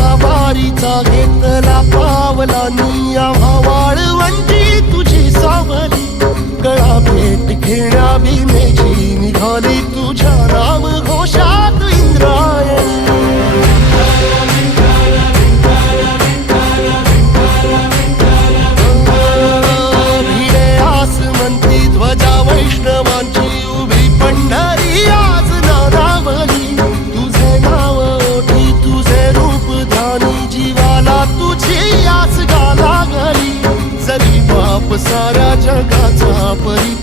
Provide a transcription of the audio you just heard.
असा वारीचा घेतला पावलांनी आम्हा वाळवंटी तुझी सावली गळा भेट घेण्या भीमेची निघाली तुझ्या नाम घोषात इंद्रायणी भिडे आसमंती ध्वजा वैष्णवांची उभी पंढरी आज नादावली तुझे नाव ओठी तुझे रूप ध्यानी जीवाला तुझी आस गा लागली जरी बाप साऱ्या जगाचा परी